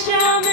Shyaam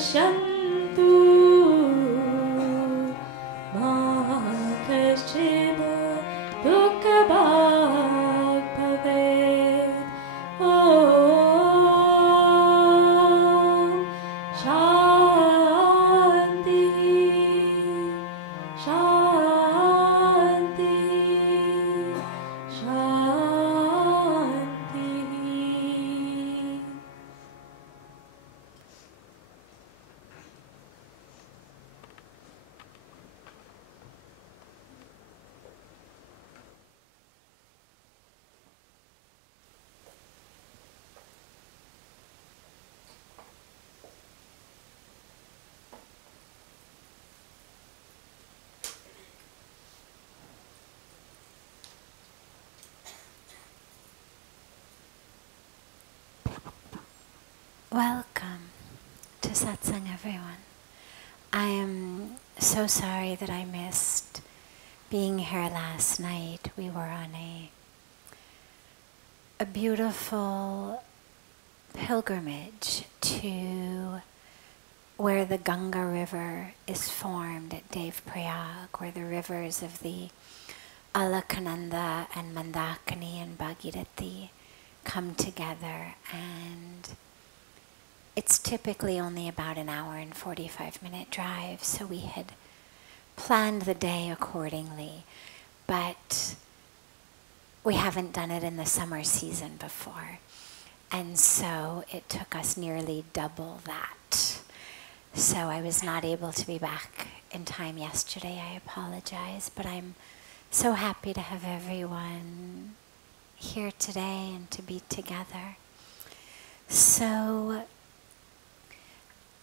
पश्यन्तु मा कश्चित् दुःखभाग् भवेत् ॐ शान्ति शान्ति शान्ति. Welcome to Satsang, everyone. I am so sorry that I missed being here last night. We were on a beautiful pilgrimage to where the Ganga River is formed at Devprayag, where the rivers of the Alaknanda and Mandakini and Bhagirathi come together, and it's typically only about an hour and 45-minute drive, so we had planned the day accordingly, but we haven't done it in the summer season before, and so it took us nearly double that. So I was not able to be back in time yesterday. I apologize, but I'm so happy to have everyone here today and to be together. So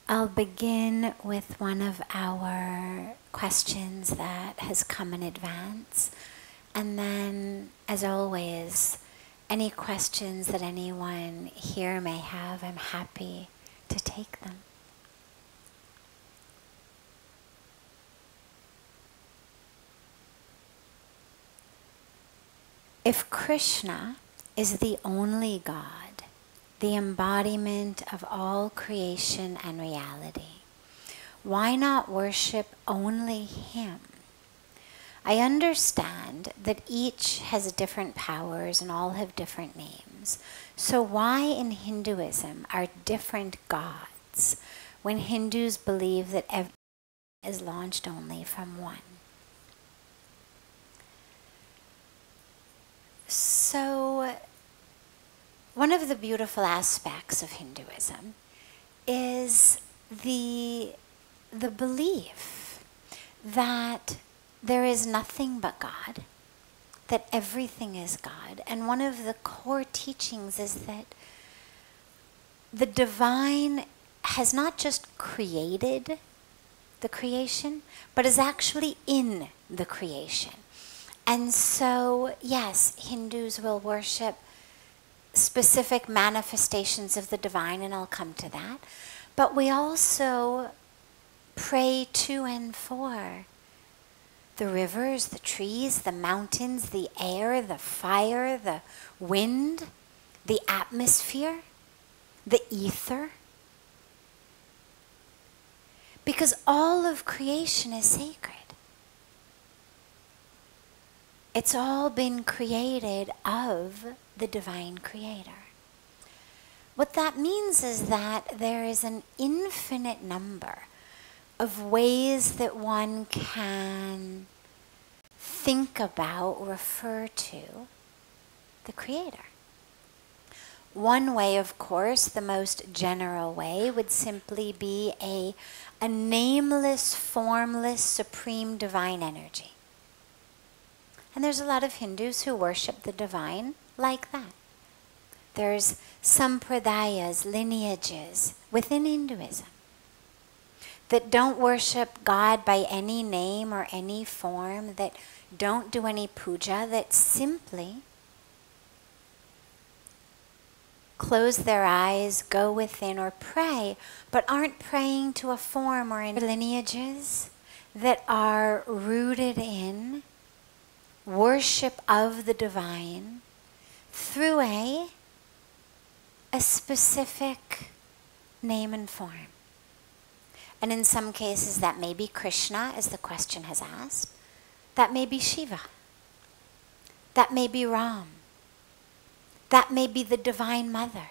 I'll begin with one of our questions that has come in advance, and then, as always, any questions that anyone here may have, I'm happy to take them. If Krishna is the only God, the embodiment of all creation and reality, why not worship only Him? I understand that each has different powers and all have different names. So why in Hinduism are different gods when Hindus believe that everything is launched only from one? So one of the beautiful aspects of Hinduism is the belief that there is nothing but God, that everything is God. And one of the core teachings is that the divine has not just created the creation, but is actually in the creation. And so, yes, Hindus will worship specific manifestations of the divine, and I'll come to that. But we also pray to and for the rivers, the trees, the mountains, the air, the fire, the wind, the atmosphere, the ether. Because all of creation is sacred. It's all been created of the divine creator. What that means is that there is an infinite number of ways that one can think about, refer to the creator. One way, of course, the most general way, would simply be a nameless, formless, supreme divine energy. And there's a lot of Hindus who worship the divine like that. There's sampradayas, lineages within Hinduism that don't worship God by any name or any form, that don't do any puja, that simply close their eyes, go within, or pray, but aren't praying to a form or any lineages that are rooted in worship of the divine through a specific name and form. And in some cases that may be Krishna, as the question has asked. That may be Shiva. That may be Ram. That may be the Divine Mother.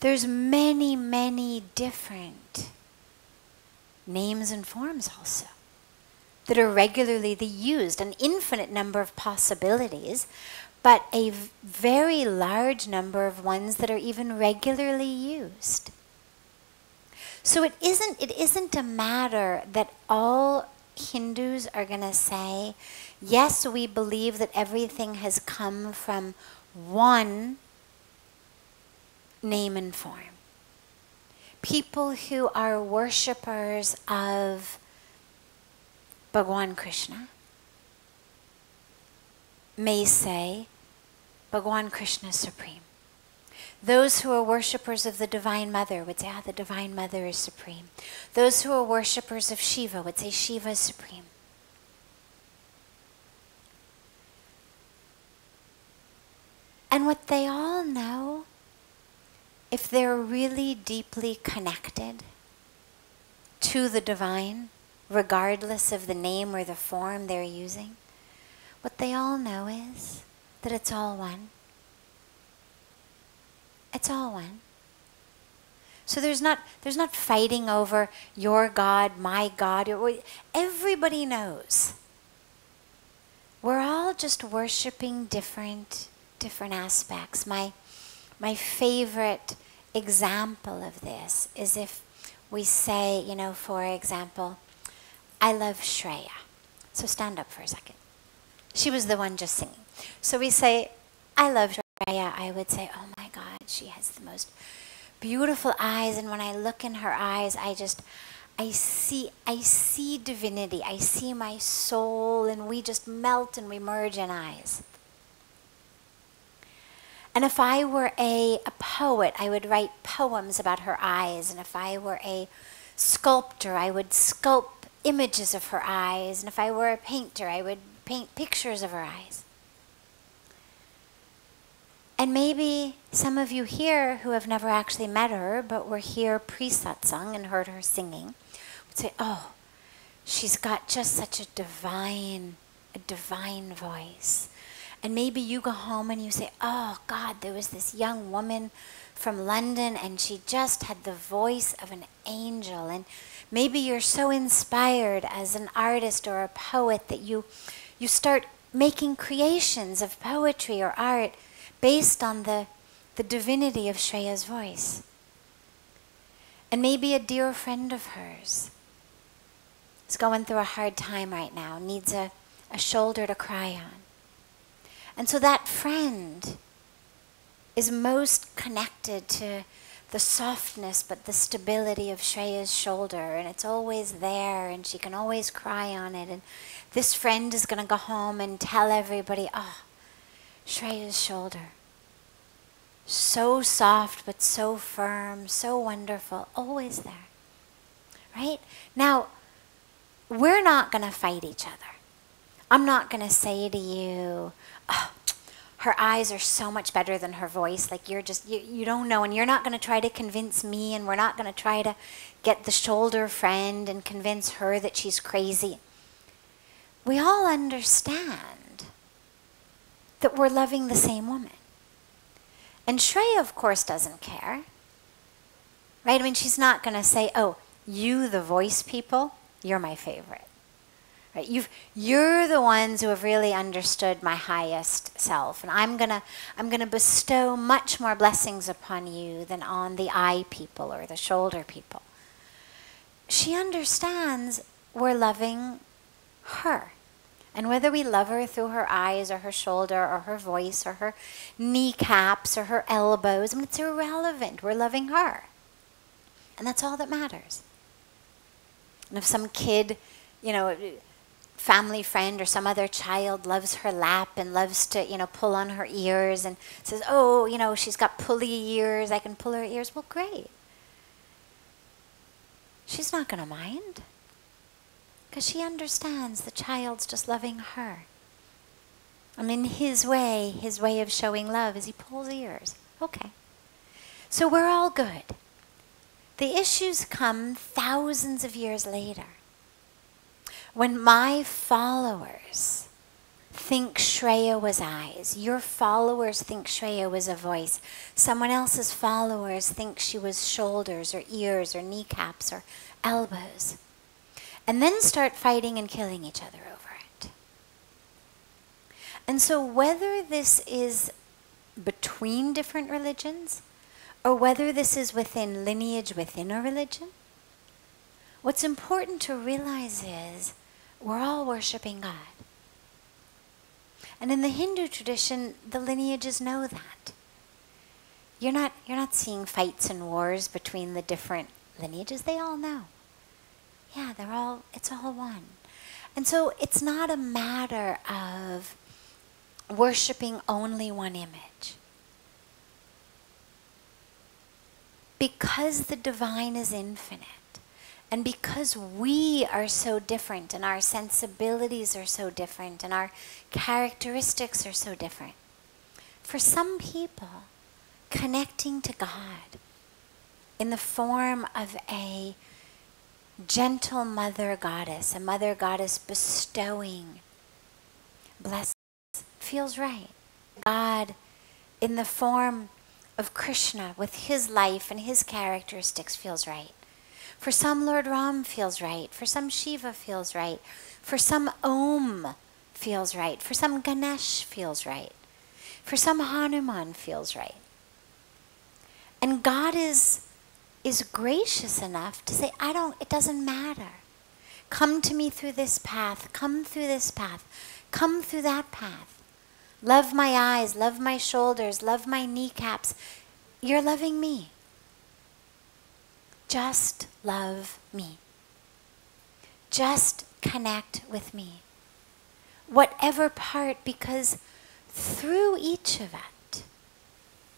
There's many, many different names and forms also that are regularly used, an infinite number of possibilities, but a very large number of ones that are even regularly used. So it isn't a matter that all Hindus are going to say, yes, we believe that everything has come from one name and form. People who are worshippers of Bhagwan Krishna may say Bhagwan Krishna is supreme. Those who are worshippers of the Divine Mother would say, the Divine Mother is supreme. Those who are worshippers of Shiva would say Shiva is supreme. And what they all know, if they're really deeply connected to the divine, regardless of the name or the form they're using, what they all know is that it's all one. It's all one. So there's not fighting over your God, my God. Everybody knows. We're all just worshiping different aspects. My favorite example of this is if we say, for example, I love Shreya. So stand up for a second. She was the one just singing. So we say, I love Shreya. I would say, oh my God, she has the most beautiful eyes. And when I look in her eyes, I see divinity. I see my soul, and we just melt and we merge in eyes. And if I were a poet, I would write poems about her eyes. And if I were a sculptor, I would sculpt images of her eyes. And if I were a painter, I would paint pictures of her eyes. And maybe some of you here who have never actually met her, but were here pre-satsang and heard her singing, would say, oh, she's got just such a divine voice. And maybe you go home and you say, oh God, there was this young woman from London and she just had the voice of an angel. And maybe you're so inspired as an artist or a poet that you start making creations of poetry or art based on the divinity of Shreya's voice. And maybe a dear friend of hers is going through a hard time right now, needs a shoulder to cry on. And so that friend is most connected to the softness but the stability of Shreya's shoulder, and it's always there, and she can always cry on it. And this friend is going to go home and tell everybody, oh, Shreya's shoulder, so soft but so firm, so wonderful, always there, right? Now, we're not going to fight each other. I'm not going to say to you, oh, her eyes are so much better than her voice. Like you don't know. And you're not going to try to convince me, and we're not going to try to get the shoulder friend and convince her that she's crazy. We all understand that we're loving the same woman. And Shreya, of course, doesn't care. Right? I mean, she's not going to say, oh, you, the voice people, you're my favorite. Right? You're the ones who have really understood my highest self, and I'm gonna bestow much more blessings upon you than on the eye people or the shoulder people. She understands we're loving her, and whether we love her through her eyes or her shoulder or her voice or her kneecaps or her elbows, I mean, it's irrelevant. We're loving her, and that's all that matters. And if some kid, family friend or some other child loves her lap and loves to, pull on her ears and says, oh, she's got pulley ears, I can pull her ears. Well, great. She's not going to mind because she understands the child's just loving her. And in his way of showing love is he pulls ears. Okay. So we're all good. The issues come thousands of years later. When my followers think Shreya was eyes, your followers think Shreya was a voice, someone else's followers think she was shoulders or ears or kneecaps or elbows, and then start fighting and killing each other over it. And so whether this is between different religions, or whether this is within lineage within a religion, what's important to realize is we're all worshiping God. And in the Hindu tradition, the lineages know that. You're not seeing fights and wars between the different lineages. They all know. Yeah, it's all one. And so it's not a matter of worshiping only one image. Because the divine is infinite, and because we are so different, and our sensibilities are so different, and our characteristics are so different, for some people, connecting to God in the form of a gentle mother goddess, a mother goddess bestowing blessings, feels right. God in the form of Krishna with his life and his characteristics feels right. For some, Lord Ram feels right. For some, Shiva feels right. For some, Om feels right. For some, Ganesh feels right. For some, Hanuman feels right. And God is gracious enough to say, it doesn't matter. Come to me through this path. Come through this path. Come through that path. Love my eyes, love my shoulders, love my kneecaps. You're loving me. Just love me. Just connect with me. Whatever part, because through each of it,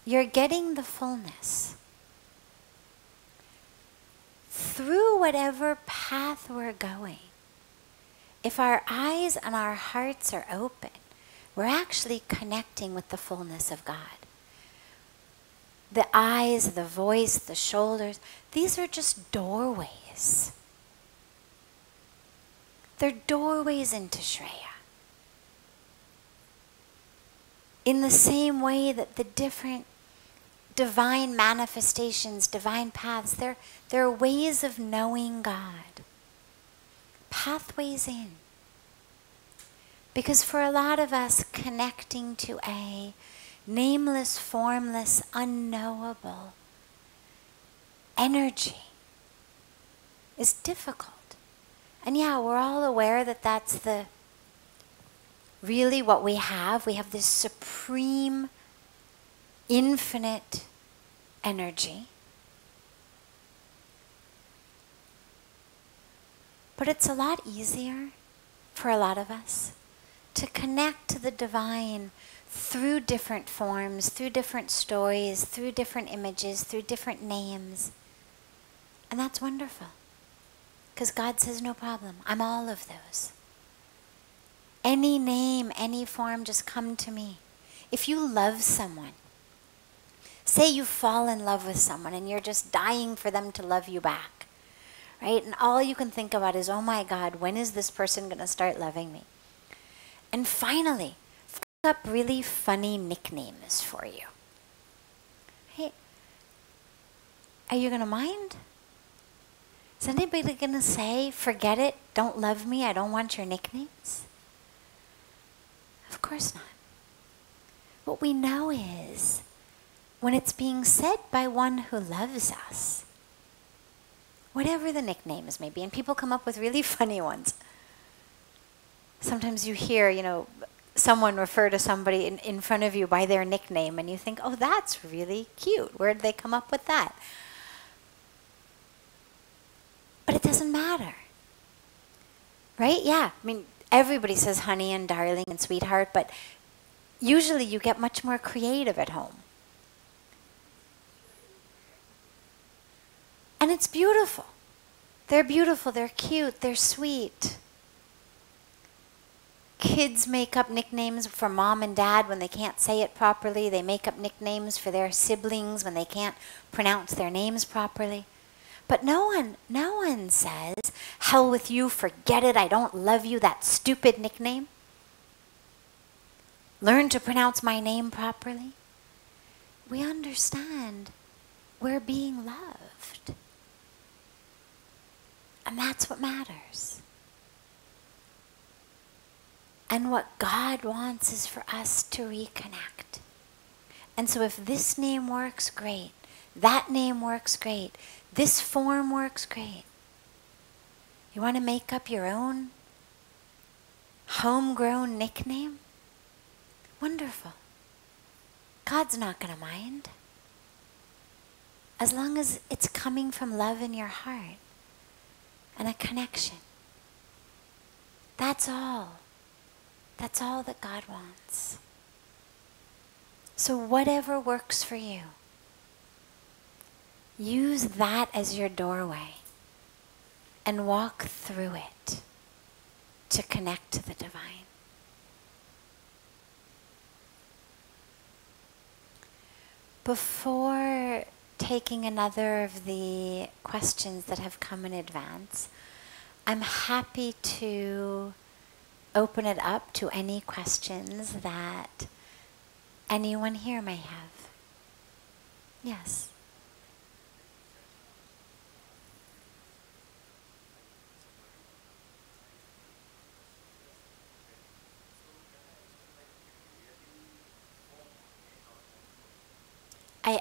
you're getting the fullness. Through whatever path we're going, if our eyes and our hearts are open, we're actually connecting with the fullness of God. The eyes, the voice, the shoulders, these are just doorways. They're doorways into Shreya. In the same way that the different divine manifestations, divine paths, they're ways of knowing God. Pathways in. Because for a lot of us, connecting to a nameless, formless, unknowable energy is difficult. And yeah, we're all aware that that's really what we have. We have this supreme, infinite energy. But it's a lot easier for a lot of us to connect to the divine through different forms, through different stories, through different images, through different names. And that's wonderful. Because God says, no problem. I'm all of those. Any name, any form, just come to me. If you love someone, say you fall in love with someone and you're just dying for them to love you back, right? And all you can think about is, oh my God, when is this person going to start loving me? And finally, up really funny nicknames for you. Hey, are you going to mind? Is anybody going to say, forget it, don't love me, I don't want your nicknames? Of course not. What we know is, when it's being said by one who loves us, whatever the nicknames may be, and people come up with really funny ones. Sometimes you hear, someone refer to somebody in front of you by their nickname, and you think, oh, that's really cute. Where did they come up with that? But it doesn't matter. Right? Yeah. I mean, everybody says honey and darling and sweetheart, but usually you get much more creative at home. And it's beautiful. They're beautiful, they're cute, they're sweet. Kids make up nicknames for mom and dad when they can't say it properly. They make up nicknames for their siblings when they can't pronounce their names properly. But no one says, hell with you, forget it, I don't love you, that stupid nickname. Learn to pronounce my name properly. We understand we're being loved. And that's what matters. And what God wants is for us to reconnect. And so if this name works, great. That name works, great. This form works, great. You want to make up your own homegrown nickname? Wonderful. God's not going to mind. As long as it's coming from love in your heart and a connection. That's all. That's all that God wants. So whatever works for you, use that as your doorway and walk through it to connect to the divine. Before taking another of the questions that have come in advance, I'm happy to open it up to any questions that anyone here may have. Yes.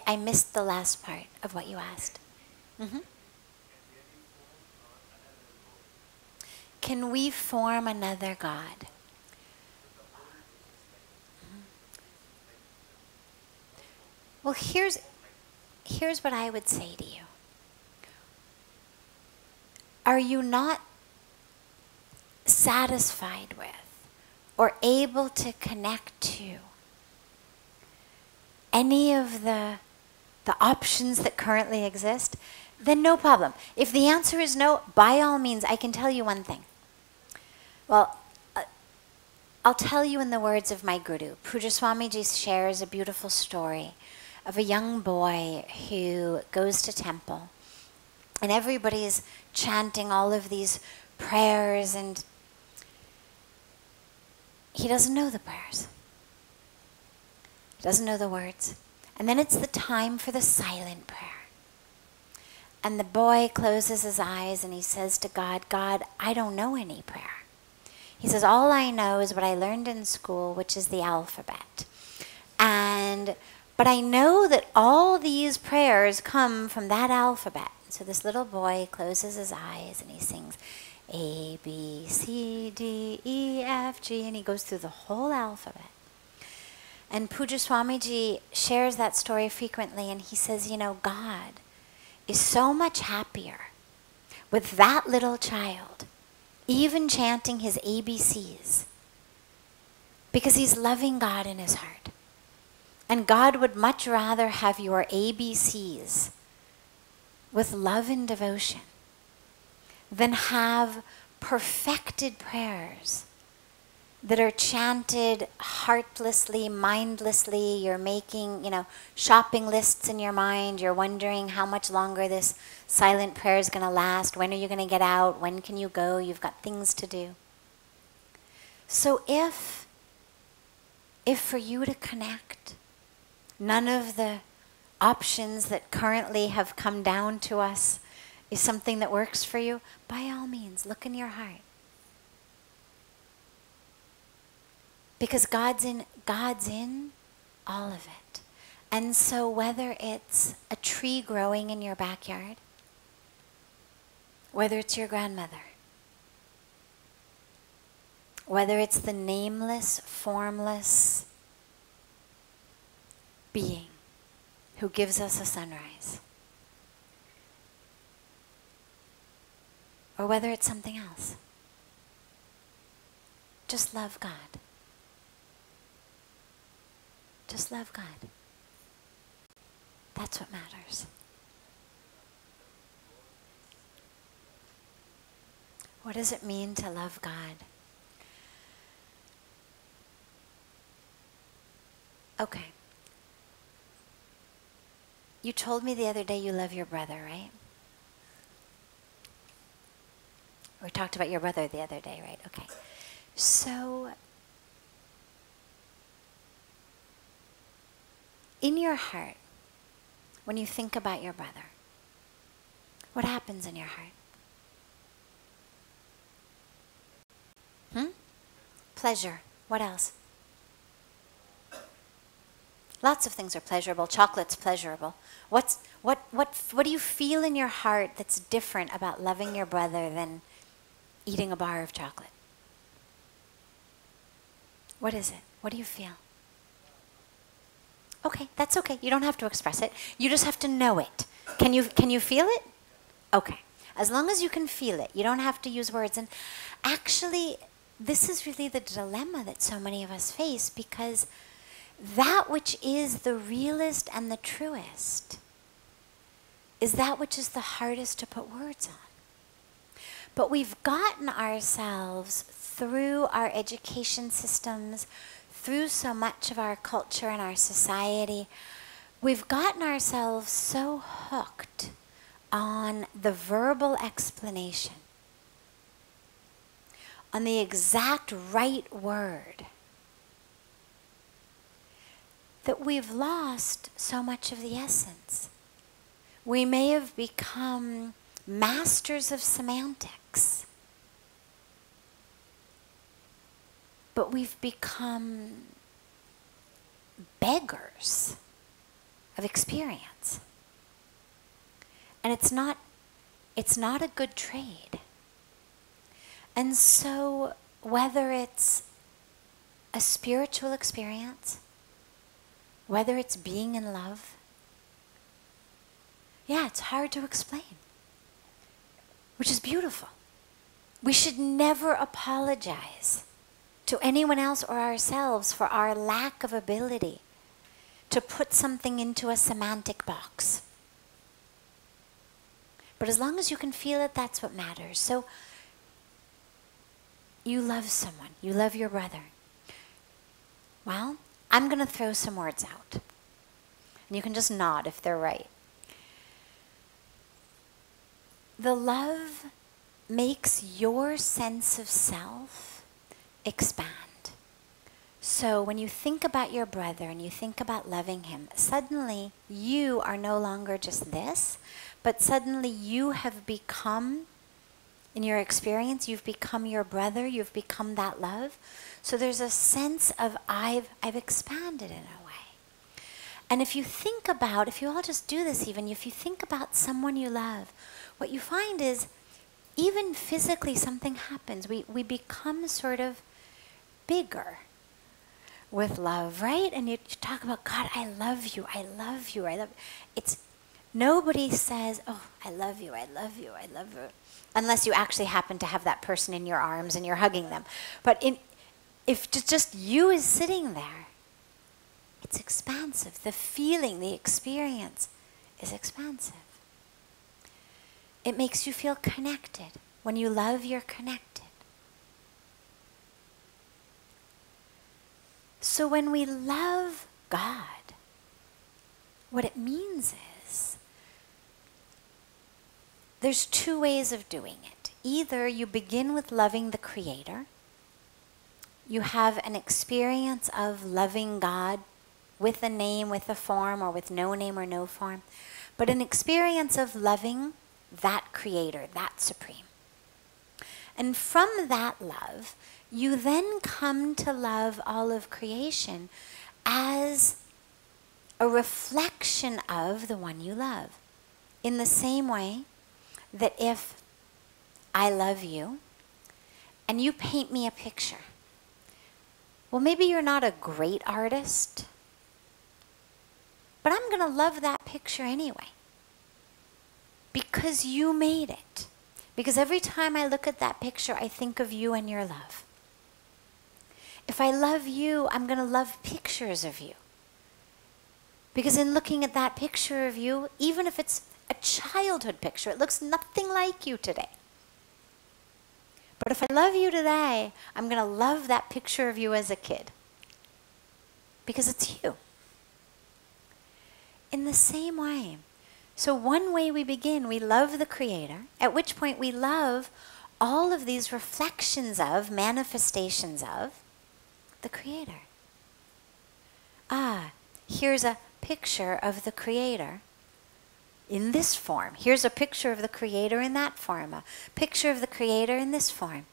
I missed the last part of what you asked. Mm-hmm. Can we form another God? Well, here's what I would say to you. Are you not satisfied with or able to connect to any of the options that currently exist? Then no problem. If the answer is no, by all means, I can tell you one thing. Well, I'll tell you in the words of my guru. Pujya Swamiji shares a beautiful story of a young boy who goes to temple, and everybody's chanting all of these prayers, and he doesn't know the prayers. He doesn't know the words. And then it's the time for the silent prayer. And the boy closes his eyes and he says to God, God, I don't know any prayer. He says, all I know is what I learned in school, which is the alphabet. But I know that all these prayers come from that alphabet. So this little boy closes his eyes and he sings A, B, C, D, E, F, G, and he goes through the whole alphabet. And Pujya Swamiji shares that story frequently, and he says, you know, God is so much happier with that little child, even chanting his ABCs, because he's loving God in his heart. And God would much rather have your ABCs with love and devotion than have perfected prayers that are chanted heartlessly, mindlessly. You're making, shopping lists in your mind. You're wondering how much longer this silent prayer is going to last. When are you going to get out? When can you go? You've got things to do. So if for you to connect, none of the options that currently have come down to us is something that works for you, by all means, look in your heart. Because God's in all of it. And so whether it's a tree growing in your backyard, whether it's your grandmother, whether it's the nameless, formless being who gives us a sunrise, or whether it's something else, just love God. Just love God. That's what matters. What does it mean to love God? Okay. You told me the other day you love your brother, right? We talked about your brother the other day, right? Okay. So, in your heart, when you think about your brother, what happens in your heart? Pleasure. What else? Lots of things are pleasurable. Chocolate's pleasurable. What do you feel in your heart that's different about loving your brother than eating a bar of chocolate? What is it? What do you feel? Okay, that's okay. You don't have to express it. You just have to know it. Can you feel it? Okay. As long as you can feel it, you don't have to use words. And actually, this is really the dilemma that so many of us face, because that which is the realest and the truest is that which is the hardest to put words on. But we've gotten ourselves through our education systems, through so much of our culture and our society, we've gotten ourselves so hooked on the verbal explanation, on the exact right word, that we've lost so much of the essence. We may have become masters of semantics, but we've become beggars of experience. And it's not a good trade. And so whether it's a spiritual experience, whether it's being in love, yeah, it's hard to explain, which is beautiful. We should never apologize to anyone else or ourselves for our lack of ability to put something into a semantic box. But as long as you can feel it, that's what matters. So you love someone, you love your brother. Well, I'm going to throw some words out. And you can just nod if they're right. The love makes your sense of self expand. So when you think about your brother and you think about loving him, suddenly you are no longer just this, but suddenly you have become, in your experience, you've become your brother, you've become that love. So there's a sense of I've expanded in a way. And if you think about, if you all just do this even, if you think about someone you love, what you find is even physically something happens. We become sort of bigger with love, right? And you talk about, God, I love you, I love you, I love you. It's, nobody says, oh, I love you, I love you, I love you, unless you actually happen to have that person in your arms and you're hugging them. But if just you is sitting there, it's expansive. The feeling, the experience is expansive. It makes you feel connected. When you love, you're connected. So when we love God, what it means is there's two ways of doing it. Either you begin with loving the Creator. You have an experience of loving God with a name, with a form, or with no name or no form, but an experience of loving that Creator, that Supreme. And from that love, you then come to love all of creation as a reflection of the one you love. In the same way that if I love you and you paint me a picture, well, maybe you're not a great artist, but I'm going to love that picture anyway because you made it. Because every time I look at that picture, I think of you and your love. If I love you, I'm going to love pictures of you. Because in looking at that picture of you, even if it's a childhood picture, it looks nothing like you today. But if I love you today, I'm going to love that picture of you as a kid. Because it's you. In the same way. So one way we begin, we love the Creator, at which point we love all of these reflections of, manifestations of, the Creator. Ah, here's a picture of the Creator in this form. Here's a picture of the Creator in that form. A picture of the Creator in this form.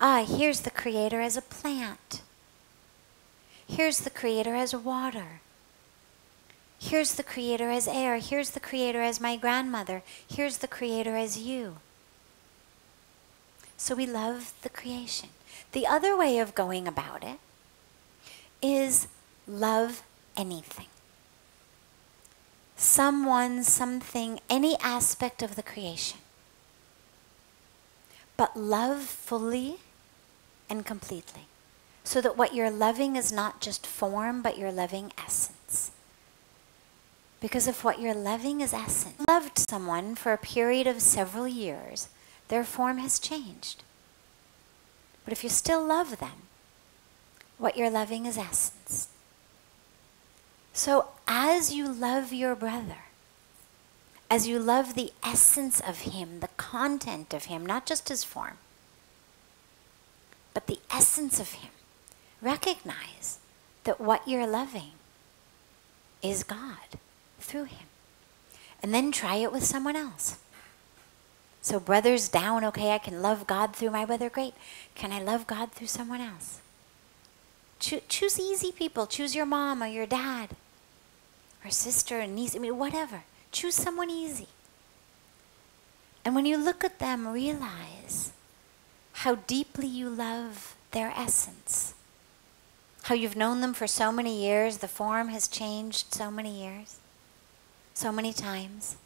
Ah, here's the Creator as a plant. Here's the Creator as water. Here's the Creator as air. Here's the Creator as my grandmother. Here's the Creator as you. So we love the creation. The other way of going about it is love anything. Someone, something, any aspect of the creation. But love fully and completely. So that what you're loving is not just form, but you're loving essence. Because if what you're loving is essence, loved someone for a period of several years, their form has changed. But if you still love them, what you're loving is essence. So as you love your brother, as you love the essence of him, the content of him, not just his form, but the essence of him, recognize that what you're loving is God through him. And then try it with someone else. So brother's down, okay, I can love God through my brother, great. Can I love God through someone else? Choose easy people. Choose your mom or your dad or sister and niece, whatever. Choose someone easy. And when you look at them, realize how deeply you love their essence. How you've known them for so many years, the form has changed so many years, so many times.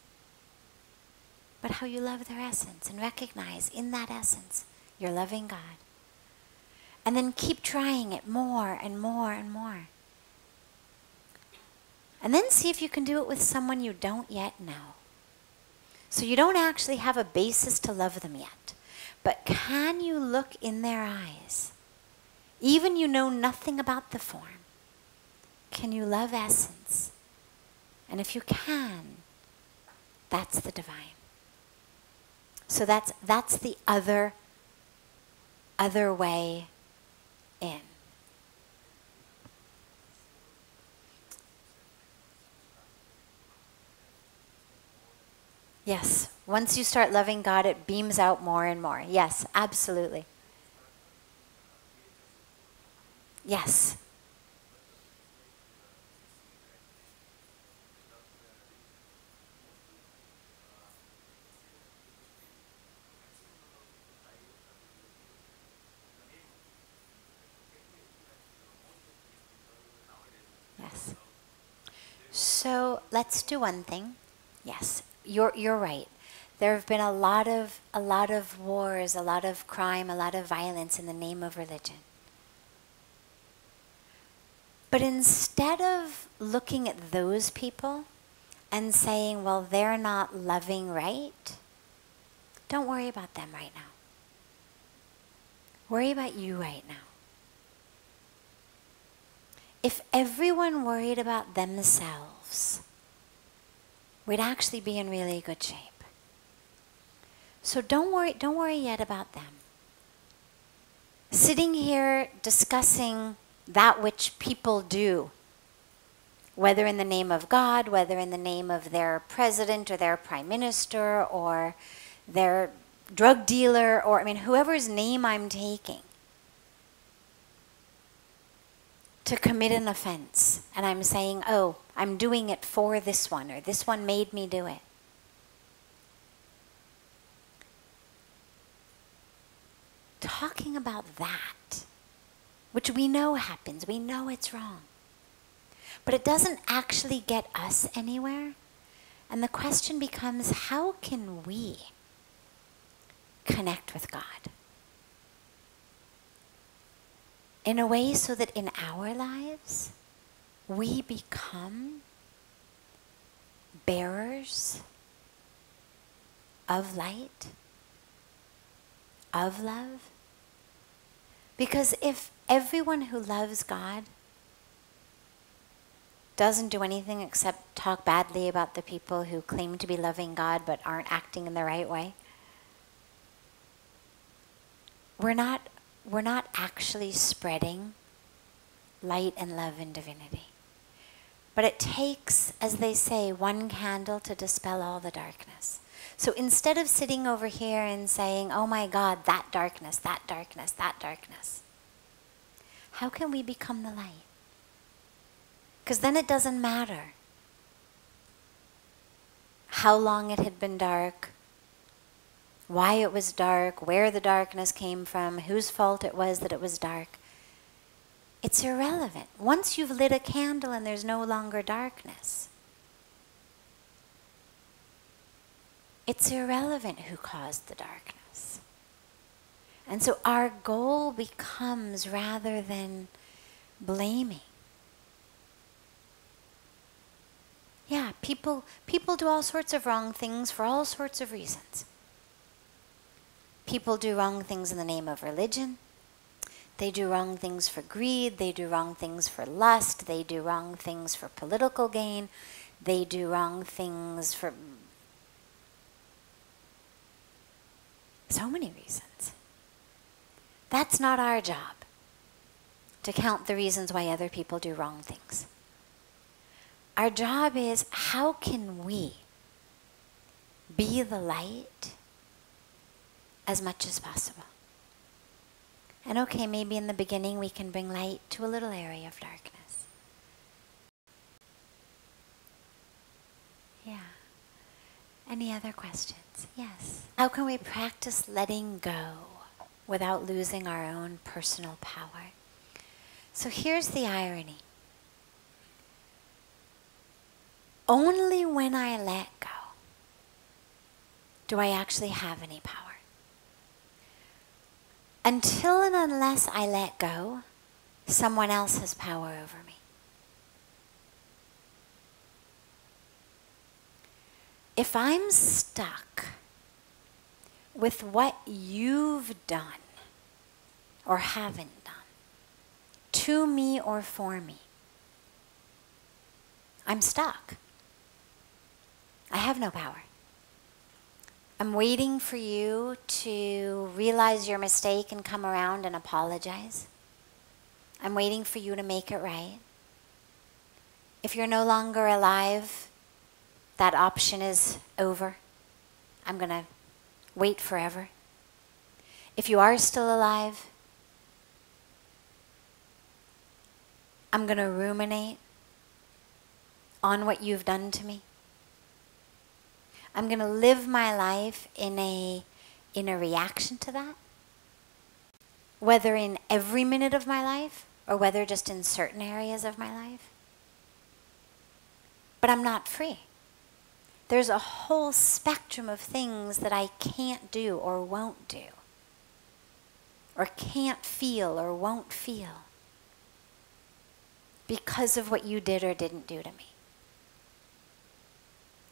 But how you love their essence and recognize in that essence you're loving God. And then keep trying it more and more and more. And then see if you can do it with someone you don't yet know. So you don't actually have a basis to love them yet. But can you look in their eyes? Even you know nothing about the form. Can you love essence? And if you can, that's the divine. So that's the other way in. Yes, once you start loving God, it beams out more and more. Yes, absolutely. Yes. Yes. So let's do one thing. Yes, you're right. There have been a lot of wars, a lot of crime, a lot of violence in the name of religion. But instead of looking at those people and saying, well, they're not loving right, don't worry about them right now. Worry about you right now. If everyone worried about themselves, we'd actually be in really good shape. So don't worry yet about them. Sitting here discussing that which people do, whether in the name of God, whether in the name of their president or their prime minister or their drug dealer or, whoever's name I'm taking, to commit an offense. And I'm saying, oh, I'm doing it for this one, or this one made me do it. Talking about that, which we know happens, we know it's wrong, but it doesn't actually get us anywhere. And the question becomes, how can we connect with God in a way so that in our lives we become bearers of light, of love? Because if everyone who loves God doesn't do anything except talk badly about the people who claim to be loving God but aren't acting in the right way, we're not actually spreading light and love and divinity. But it takes, as they say, one candle to dispel all the darkness. So instead of sitting over here and saying, oh my God, that darkness, that darkness, that darkness, how can we become the light? Because then it doesn't matter how long it had been dark, why it was dark, where the darkness came from, whose fault it was that it was dark. It's irrelevant. Once you've lit a candle and there's no longer darkness, it's irrelevant who caused the darkness. And so our goal becomes, rather than blaming. Yeah, people do all sorts of wrong things for all sorts of reasons. People do wrong things in the name of religion. They do wrong things for greed. They do wrong things for lust. They do wrong things for political gain. They do wrong things for so many reasons. That's not our job, to count the reasons why other people do wrong things. Our job is, how can we be the light as much as possible? And okay, maybe in the beginning we can bring light to a little area of darkness. Yeah. Any other questions? Yes. How can we practice letting go without losing our own personal power? So here's the irony. Only when I let go do I actually have any power. Until and unless I let go, someone else has power over me. If I'm stuck with what you've done or haven't done, to me or for me, I'm stuck. I have no power. I'm waiting for you to realize your mistake and come around and apologize. I'm waiting for you to make it right. If you're no longer alive, that option is over. I'm going to wait forever. If you are still alive, I'm going to ruminate on what you've done to me. I'm going to live my life in a reaction to that, whether in every minute of my life or whether just in certain areas of my life. But I'm not free. There's a whole spectrum of things that I can't do or won't do, or can't feel or won't feel because of what you did or didn't do to me.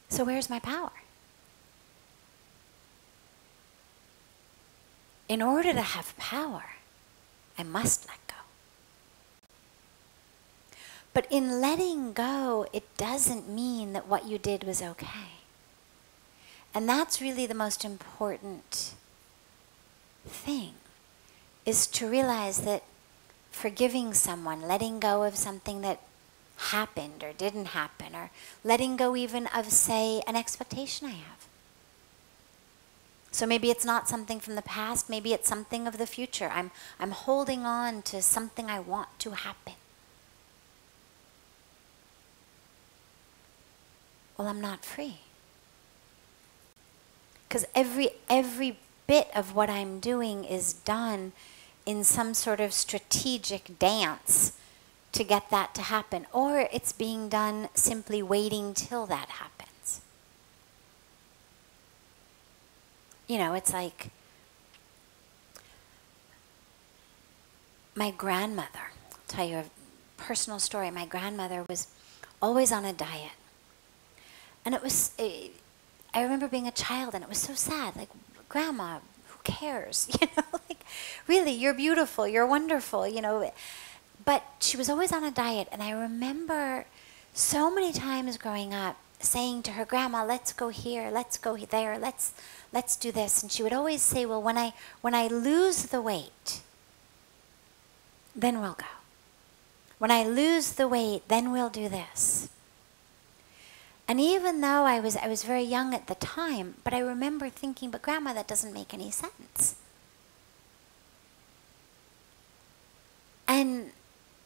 So where's my power? In order to have power, I must let go. But in letting go, it doesn't mean that what you did was okay. And that's really the most important thing, is to realize that forgiving someone, letting go of something that happened or didn't happen, or letting go even of, say, an expectation I have. So maybe it's not something from the past, maybe it's something of the future. I'm holding on to something I want to happen. Well, I'm not free. Because every bit of what I'm doing is done in some sort of strategic dance to get that to happen. Or it's being done simply waiting till that happens. You know, it's like my grandmother. I'll tell you a personal story. My grandmother was always on a diet. And it was, I remember being a child and it was so sad. Like, Grandma, who cares? You know, like, really, you're beautiful, you're wonderful, you know. But she was always on a diet. And I remember so many times growing up, saying to her, Grandma, let's go here, let's go there, let's do this. And she would always say, well, when I lose the weight, then we'll go. When I lose the weight, then we'll do this. And even though I was very young at the time, but I remember thinking, but Grandma, that doesn't make any sense. And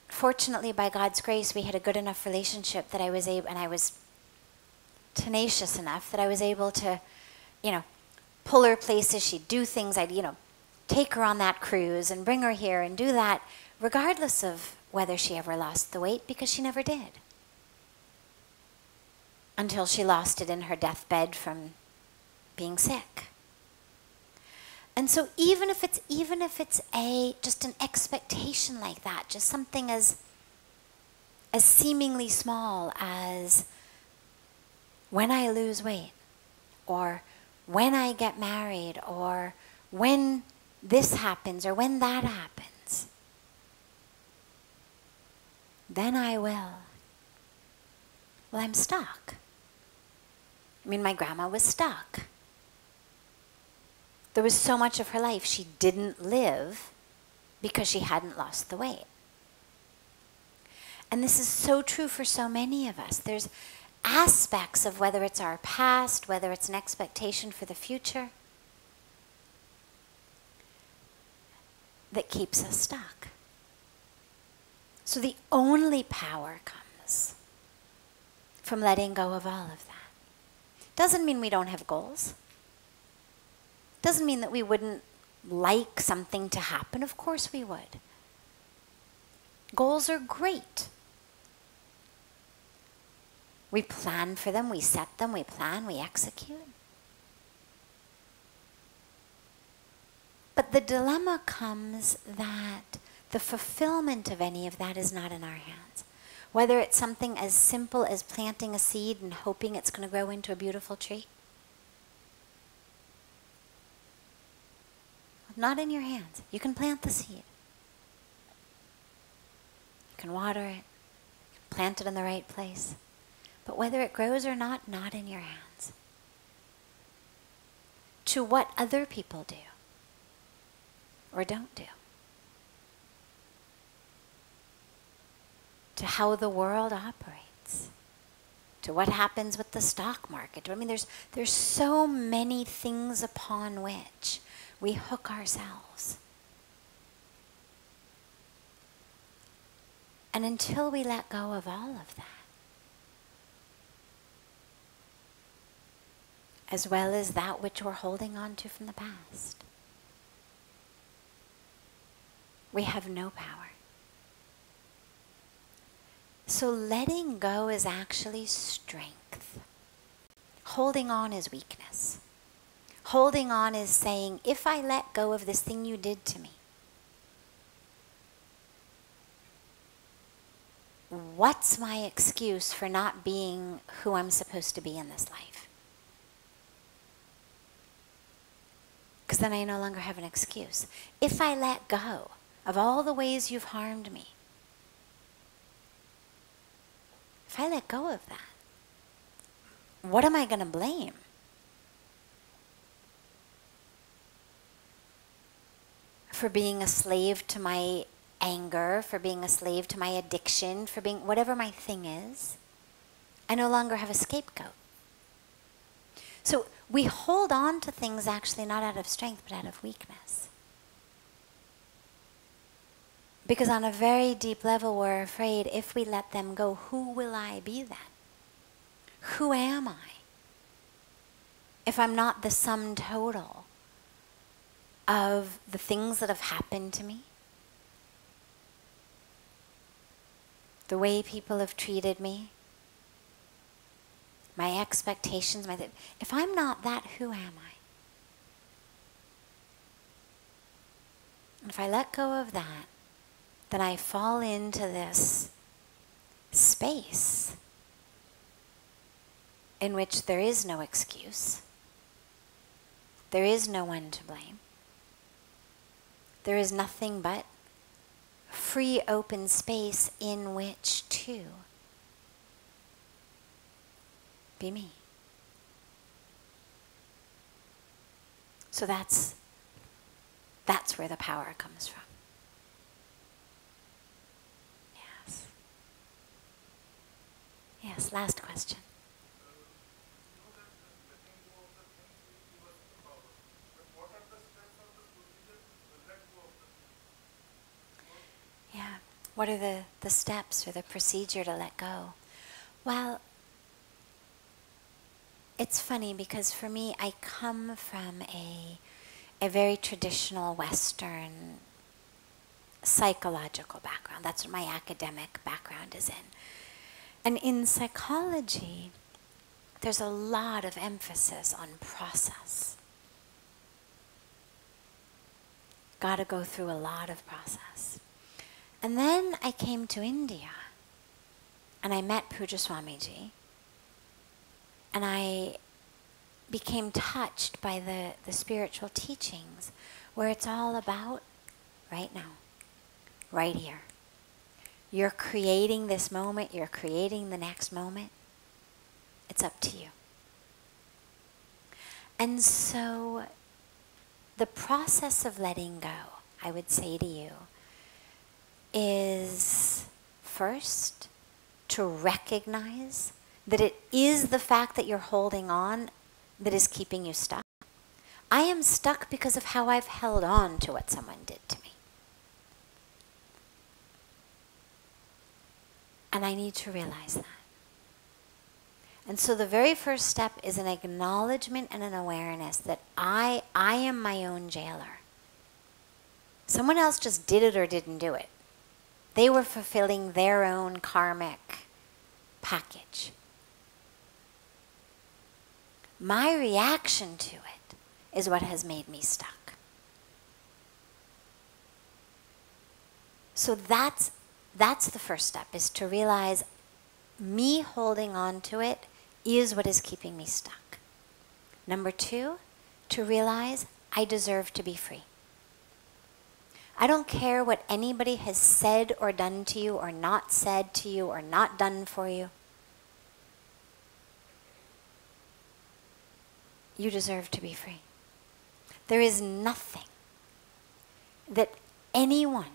fortunately, by God's grace, we had a good enough relationship that I was able, and I was tenacious enough that I was able to, pull her places. She'd do things. I'd, take her on that cruise and bring her here and do that, regardless of whether she ever lost the weight, because she never did. Until she lost it in her deathbed from being sick. And so even if it's just an expectation like that, just something as seemingly small as when I lose weight, or when I get married, or when this happens, or when that happens, then I will. Well, I'm stuck. I mean, my grandma was stuck. There was so much of her life she didn't live because she hadn't lost the weight. And this is so true for so many of us. There's aspects of whether it's our past, whether it's an expectation for the future, that keeps us stuck. So the only power comes from letting go of all of that. Doesn't mean we don't have goals. Doesn't mean that we wouldn't like something to happen. Of course we would. Goals are great. We plan for them, we set them, we plan, we execute. But the dilemma comes that the fulfillment of any of that is not in our hands. Whether it's something as simple as planting a seed and hoping it's going to grow into a beautiful tree. Not in your hands. You can plant the seed. You can water it. You can plant it in the right place. But whether it grows or not in your hands. To what other people do or don't do. To how the world operates. To what happens with the stock market. I mean, there's so many things upon which we hook ourselves. And until we let go of all of that, as well as that which we're holding on to from the past, we have no power. So letting go is actually strength. Holding on is weakness. Holding on is saying, if I let go of this thing you did to me, what's my excuse for not being who I'm supposed to be in this life? Because then I no longer have an excuse. If I let go of all the ways you've harmed me, if I let go of that, what am I going to blame? For being a slave to my anger, for being a slave to my addiction, for being whatever my thing is. I no longer have a scapegoat. So we hold on to things actually not out of strength, but out of weakness. Because on a very deep level, we're afraid if we let them go, who will I be then? Who am I? If I'm not the sum total of the things that have happened to me, the way people have treated me, my expectations, if I'm not that, who am I? And if I let go of that, then I fall into this space in which there is no excuse. There is no one to blame. There is nothing but free, open space in which to be me. So that's where the power comes from. Yes. Yes, last question. Yeah. What are the steps or the procedure to let go? Well, it's funny because for me, I come from a very traditional Western psychological background. That's what my academic background is in. And in psychology, there's a lot of emphasis on process. Got to go through a lot of process. And then I came to India and I met Puja Swamiji and I became touched by the spiritual teachings where it's all about right now, right here. You're creating this moment, you're creating the next moment. It's up to you. And so the process of letting go, I would say to you, is first to recognize that it is the fact that you're holding on that is keeping you stuck. I am stuck because of how I've held on to what someone did to me. And I need to realize that. And so the very first step is an acknowledgement and an awareness that I am my own jailer. Someone else just did it or didn't do it. They were fulfilling their own karmic package. My reaction to it is what has made me stuck. So that's the first step, is to realize me holding on to it is what is keeping me stuck. Number 2, to realize I deserve to be free. I don't care what anybody has said or done to you or not said to you or not done for you. You deserve to be free. There is nothing that anyone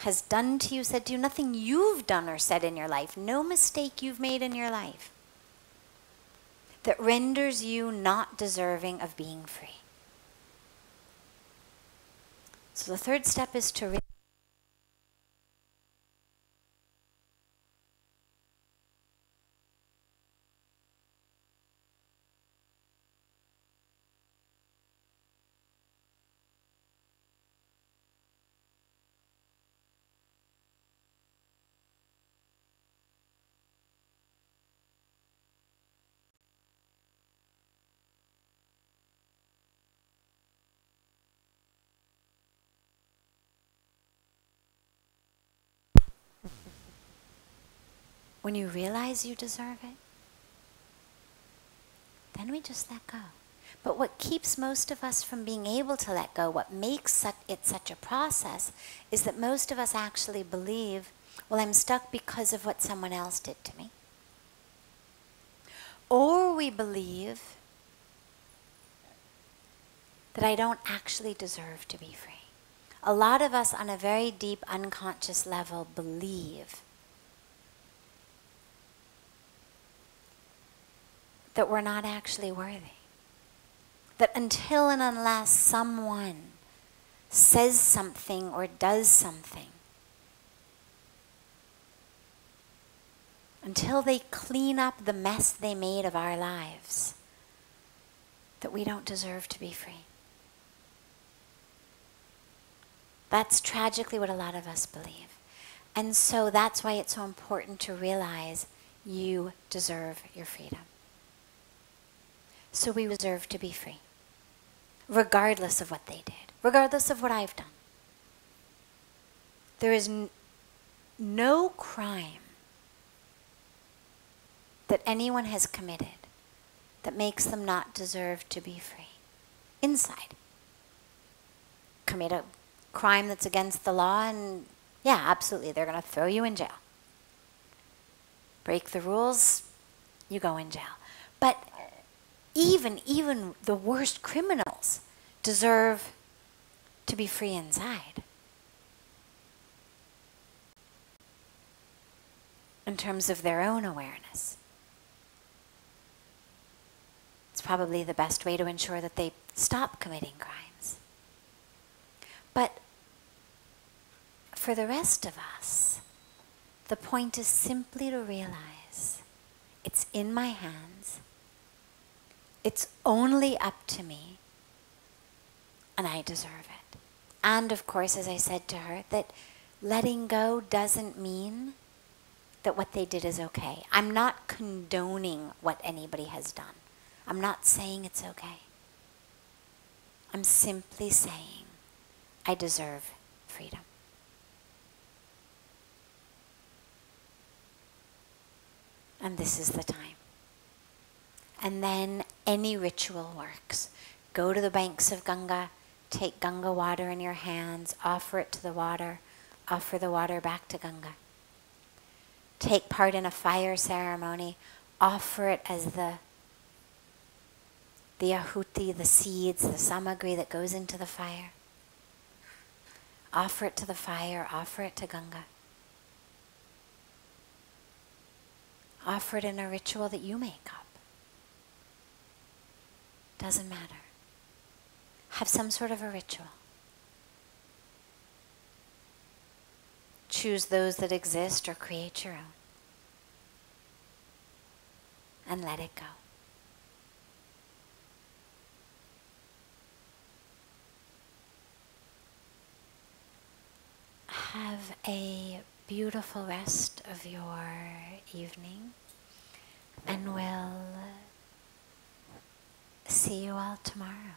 has done to you, said to you, nothing you've done or said in your life, no mistake you've made in your life that renders you not deserving of being free. So the third step is to when you realize you deserve it, then we just let go. But what keeps most of us from being able to let go, what makes it such a process, is that most of us actually believe, well, I'm stuck because of what someone else did to me. Or we believe that I don't actually deserve to be free. A lot of us on a very deep unconscious level believe that we're not actually worthy. That until and unless someone says something or does something, until they clean up the mess they made of our lives, that we don't deserve to be free. That's tragically what a lot of us believe. And so that's why it's so important to realize you deserve your freedom. So we deserve to be free, regardless of what they did, regardless of what I've done. There is no crime that anyone has committed that makes them not deserve to be free. Inside. Commit a crime that's against the law and, yeah, absolutely, they're going to throw you in jail. Break the rules, you go in jail. But even the worst criminals deserve to be free inside. In terms of their own awareness. It's probably the best way to ensure that they stop committing crimes. But for the rest of us, the point is simply to realize it's in my hands. It's only up to me, and I deserve it. And of course, as I said to her, that letting go doesn't mean that what they did is okay. I'm not condoning what anybody has done. I'm not saying it's okay. I'm simply saying I deserve freedom. And this is the time. And then any ritual works. Go to the banks of Ganga, take Ganga water in your hands, offer it to the water, offer the water back to Ganga. Take part in a fire ceremony, offer it as the ahuti, the seeds, the samagri that goes into the fire. Offer it to the fire, offer it to Ganga. Offer it in a ritual that you make up. Doesn't matter. Have some sort of a ritual. Choose those that exist or create your own. And let it go. Have a beautiful rest of your evening, and we'll see you all tomorrow.